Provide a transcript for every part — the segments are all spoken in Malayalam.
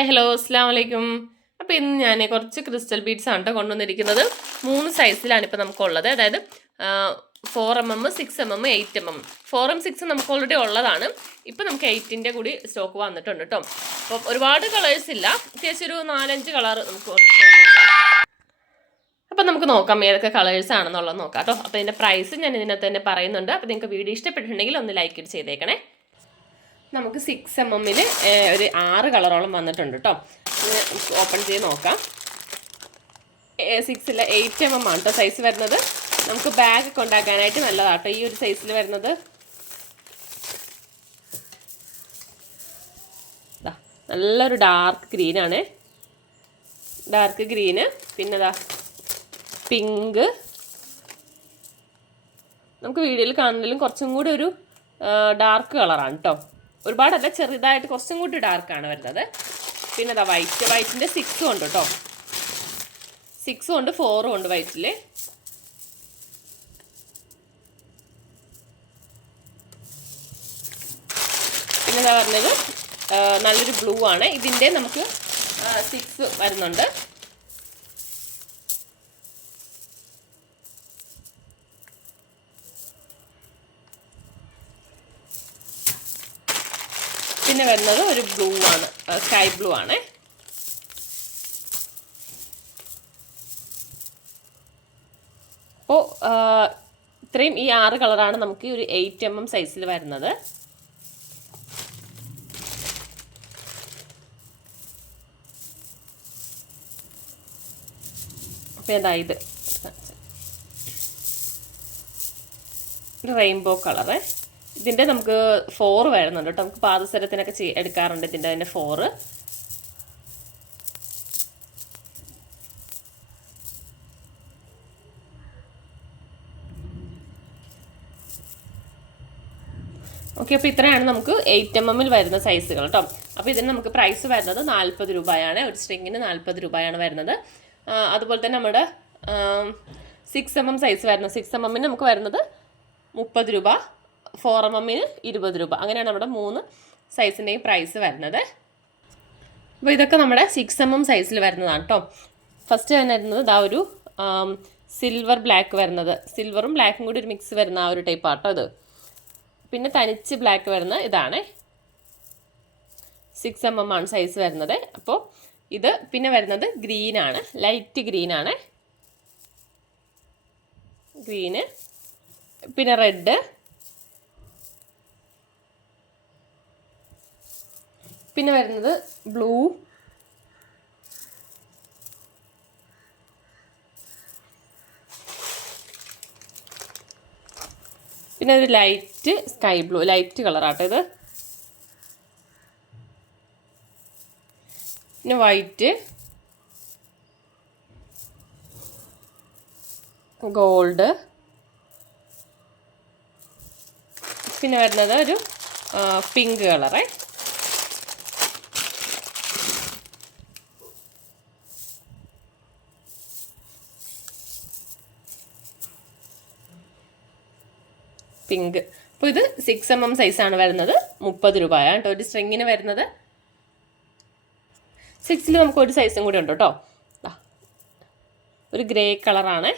ഹായ് ഹലോ അസ്സാം വലൈക്കും. അപ്പോൾ ഇന്ന് ഞാൻ കുറച്ച് ക്രിസ്റ്റൽ ബീഡ്സ് ആണ് കേട്ടോ കൊണ്ടുവന്നിരിക്കുന്നത്. 3 സൈസിലാണ് ഇപ്പോൾ നമുക്കുള്ളത്. അതായത് 4mm, 6mm, 8mm. 4mm 6 നമുക്ക് ഓൾറെഡി ഉള്ളതാണ്. ഇപ്പോൾ നമുക്ക് 8ൻ്റെ കൂടി സ്റ്റോക്ക് വന്നിട്ടുണ്ട് കേട്ടോ. അപ്പോൾ ഒരുപാട് കളേഴ്സ് ഇല്ല, അത്യാവശ്യം ഒരു 4-5 കളർ നമുക്ക് അപ്പോൾ നമുക്ക് നോക്കാം ഏതൊക്കെ കളേഴ്സ് ആണെന്നുള്ളത് നോക്കാം കേട്ടോ. അപ്പോൾ ഇതിൻ്റെ പ്രൈസ് ഞാൻ ഇതിനകത്ത് തന്നെ പറയുന്നുണ്ട്. അപ്പോൾ നിങ്ങൾക്ക് വീഡിയോ ഇഷ്ടപ്പെട്ടിട്ടുണ്ടെങ്കിൽ ഒന്ന് ലൈക്ക് ചെയ്തേക്കണേ. നമുക്ക് 6mm ഒരു 6 കളറോളം വന്നിട്ടുണ്ട് കേട്ടോ. ഓപ്പൺ ചെയ്ത് നോക്കാം. 6 8mm ആണ് കേട്ടോ സൈസ് വരുന്നത്. നമുക്ക് ബാഗ് ഒക്കെ ഉണ്ടാക്കാനായിട്ട് നല്ലതാട്ടോ ഈ ഒരു സൈസിൽ വരുന്നത്. നല്ലൊരു ഡാർക്ക് ഗ്രീനാണ്, ഡാർക്ക് ഗ്രീന്. പിന്നെ പിങ്ക്. നമുക്ക് വീഡിയോയിൽ കാണുന്നതിലും കുറച്ചും കൂടി ഒരു ഡാർക്ക് കളറാണ് കേട്ടോ. ഒരുപാടല്ല, ചെറുതായിട്ട് കുറച്ചും കൂടി ഡാർക്കാണ് വരുന്നത്. പിന്നെ വൈറ്റിൻ്റെ 6 ഉണ്ട് കേട്ടോ. 6 ഉണ്ട്, 4 ഉണ്ട് വൈറ്റിൽ. പിന്നെ പറഞ്ഞത് നല്ലൊരു ബ്ലൂ ആണ്. ഇതിൻ്റെ നമുക്ക് 6 വരുന്നുണ്ട്. പിന്നെ വരുന്നത് ഒരു ബ്ലൂ ആണ്, സ്കൈ ബ്ലൂ ആണ്. അപ്പോൾ ഇത്രയും ഈ 6 കളറാണ് നമുക്ക് ഒരു 8mm സൈസിൽ വരുന്നത്. അപ്പോൾ ഇത് റെയിൻബോ കളറ്. ഇതിൻ്റെ നമുക്ക് 4 വരുന്നുണ്ട് കേട്ടോ. നമുക്ക് പാദസരത്തിനൊക്കെ എടുക്കാറുണ്ട് ഇതിൻ്റെ 4. ഓക്കെ, അപ്പോൾ ഇത്രയാണ് നമുക്ക് 8mm വരുന്ന സൈസുകൾ കേട്ടോ. അപ്പോൾ ഇതിന് നമുക്ക് പ്രൈസ് വരുന്നത് 40 രൂപയാണ്. ഒരു സ്ട്രിങ്ങിന് 40 രൂപയാണ് വരുന്നത്. അതുപോലെ തന്നെ നമ്മുടെ 6mm സൈസ് വരുന്നത്, 6mm നമുക്ക് വരുന്നത് 30 രൂപ, 4mmന് 20 രൂപ. അങ്ങനെയാണ് നമ്മുടെ 3 സൈസിൻ്റെയും പ്രൈസ് വരുന്നത്. അപ്പോൾ ഇതൊക്കെ നമ്മുടെ 6mm സൈസിൽ വരുന്നതാണ് കേട്ടോ. ഫസ്റ്റ് തന്നെ വരുന്നത് ഒരു സിൽവർ ബ്ലാക്ക് വരുന്നത്, സിൽവറും ബ്ലാക്കും കൂടി ഒരു മിക്സ് വരുന്ന ആ ഒരു ടൈപ്പ് ആട്ടോ ഇത്. പിന്നെ തനിച്ച് ബ്ലാക്ക് വരുന്ന ഇതാണ് 6mm ആണ് സൈസ് വരുന്നത്. അപ്പോൾ ഇത് പിന്നെ വരുന്നത് ഗ്രീനാണ്, ലൈറ്റ് ഗ്രീനാണ്, ഗ്രീന്. പിന്നെ റെഡ്, പിന്നെ വരുന്നത് ബ്ലൂ, പിന്നെ ഒരു ലൈറ്റ് സ്കൈ ബ്ലൂ, ലൈറ്റ് കളറാട്ടോ ഇത്. പിന്നെ വൈറ്റ്, ഗോൾഡ്, പിന്നെ വരുന്നത് ഒരു പിങ്ക് കളറ്. പിങ്ക്. അപ്പോൾ ഇത് 6mm സൈസാണ് വരുന്നത്. 30 രൂപയാണ് കേട്ടോ ഒരു സ്ട്രിങ്ങിന് വരുന്നത്. 6ൽ നമുക്ക് ഒരു സൈസും കൂടി ഉണ്ട് കേട്ടോ. ഒരു ഗ്രേ കളറാണ്.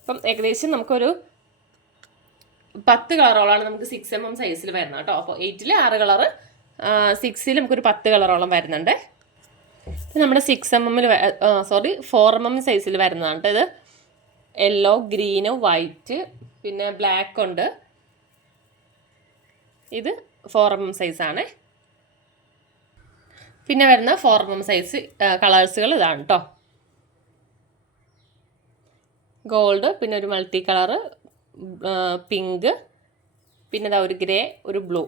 അപ്പം ഏകദേശം നമുക്കൊരു 10 കളറോളാണ് നമുക്ക് 6mm സൈസിൽ വരുന്നത് കേട്ടോ. അപ്പോൾ 8ൽ 6 കളറ്, 6ൽ നമുക്കൊരു 10 കളറോളം വരുന്നുണ്ട്. ഇപ്പം നമ്മുടെ 4mm സൈസിൽ വരുന്നതാണ് കേട്ടോ ഇത്. യെല്ലോ, ഗ്രീന്, വൈറ്റ്, പിന്നെ ബ്ലാക്ക് ഉണ്ട്. ഇത് 4mm സൈസാണ്. പിന്നെ വരുന്ന 4mm സൈസ് കളേഴ്സുകൾ ഇതാണ് കേട്ടോ. ഗോൾഡ്, പിന്നെ ഒരു മൾട്ടി കളറ്, പിങ്ക്, പിന്നെ ഒരു ഗ്രേ, ഒരു ബ്ലൂ.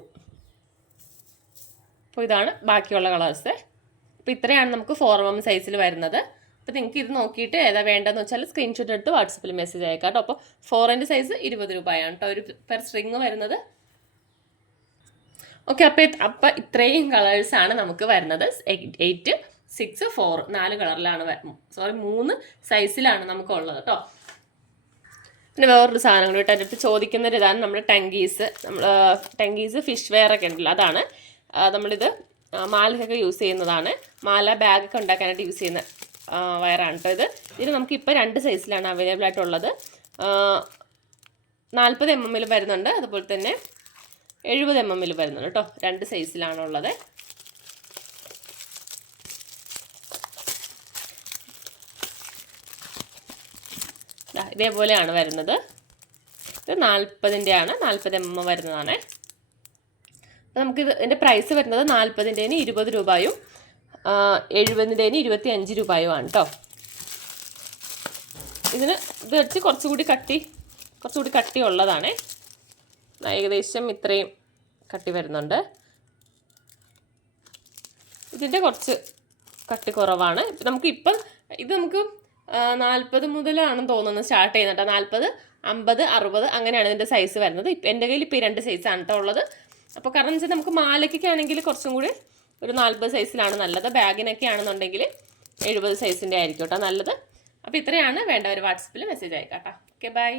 അപ്പോൾ ഇതാണ് ബാക്കിയുള്ള കളേഴ്സ്. അപ്പോൾ ഇത്രയാണ് നമുക്ക് 4mm സൈസിൽ വരുന്നത്. അപ്പോൾ നിങ്ങൾക്ക് ഇത് നോക്കിയിട്ട് ഏതാ വേണ്ടതെന്ന് വെച്ചാൽ സ്ക്രീൻഷോട്ട് എടുത്ത് വാട്സപ്പിൽ മെസ്സേജ് അയക്കാം കേട്ടോ. അപ്പോൾ 4ൻ്റെ സൈസ് 20 രൂപയാണ് കേട്ടോ ഒരു പെർ സ്ട്രിങ് വരുന്നത്. ഓക്കെ, അപ്പോൾ ഇത്രയും കളേഴ്സാണ് നമുക്ക് വരുന്നത്. 8, 6, 4 4 കളറിലാണ് 3 സൈസിലാണ് നമുക്കുള്ളത് കേട്ടോ. പിന്നെ വേറൊരു സാധനം കൂടി എൻ്റെ അടുത്ത് ചോദിക്കുന്നൊരു ഇതാണ് നമ്മുടെ ടങ്കീസ്. ടങ്കീസ് ഫിഷ് വെയർ ഒക്കെ ഉണ്ടല്ലോ, അതാണ് നമ്മളിത് മാലക്കൊക്കെ യൂസ് ചെയ്യുന്നതാണ്. മാല ബാഗൊക്കെ ഉണ്ടാക്കാനായിട്ട് യൂസ് ചെയ്യുന്ന വയറാണ് കേട്ടോ ഇത്. ഇതിന് നമുക്കിപ്പോൾ 2 സൈസിലാണ് അവൈലബിൾ ആയിട്ടുള്ളത്. 40 mm വരുന്നുണ്ട്, അതുപോലെ തന്നെ 70 mm വരുന്നുണ്ട് കേട്ടോ. 2 സൈസിലാണുള്ളത്. ഇതേപോലെയാണ് വരുന്നത്. ഇത് 40-ൻ്റെ ആണ്, 40 mm വരുന്നതാണ്. അപ്പോൾ നമുക്കിത് ഇതിൻ്റെ പ്രൈസ് വരുന്നത് 40-ന് 20 രൂപയും 70-ന് 25 രൂപയുമാണ് കേട്ടോ. ഇത് വെച്ച് കുറച്ചുകൂടി കട്ടി ഉള്ളതാണ്. ഏകദേശം ഇത്രയും കട്ടി വരുന്നുണ്ട്. ഇതിൻ്റെ കുറച്ച് കട്ടി കുറവാണ്. നമുക്കിപ്പം ഇത് നമുക്ക് 40 മുതലാണെന്ന് തോന്നുന്നത് സ്റ്റാർട്ട് ചെയ്യുന്നുണ്ട്. 40, 50, 60 അങ്ങനെയാണ് ഇതിൻ്റെ സൈസ് വരുന്നത്. എൻ്റെ കയ്യിൽ ഇപ്പോൾ 2 സൈസാണ് കേട്ടോ ഉള്ളത്. അപ്പോൾ കാരണം വെച്ചാൽ നമുക്ക് മാലയ്ക്കൊക്കെ ആണെങ്കിൽ കുറച്ചും കൂടി ഒരു 40 സൈസിലാണ് നല്ലത്. ബാഗിനൊക്കെ ആണെന്നുണ്ടെങ്കിൽ 70 സൈസിൻ്റെ ആയിരിക്കും കേട്ടോ നല്ലത്. അപ്പോൾ ഇത്രയാണ് വേണ്ടവർ വാട്സപ്പിൽ മെസ്സേജ് അയക്കാം കേട്ടോ. Okay, by.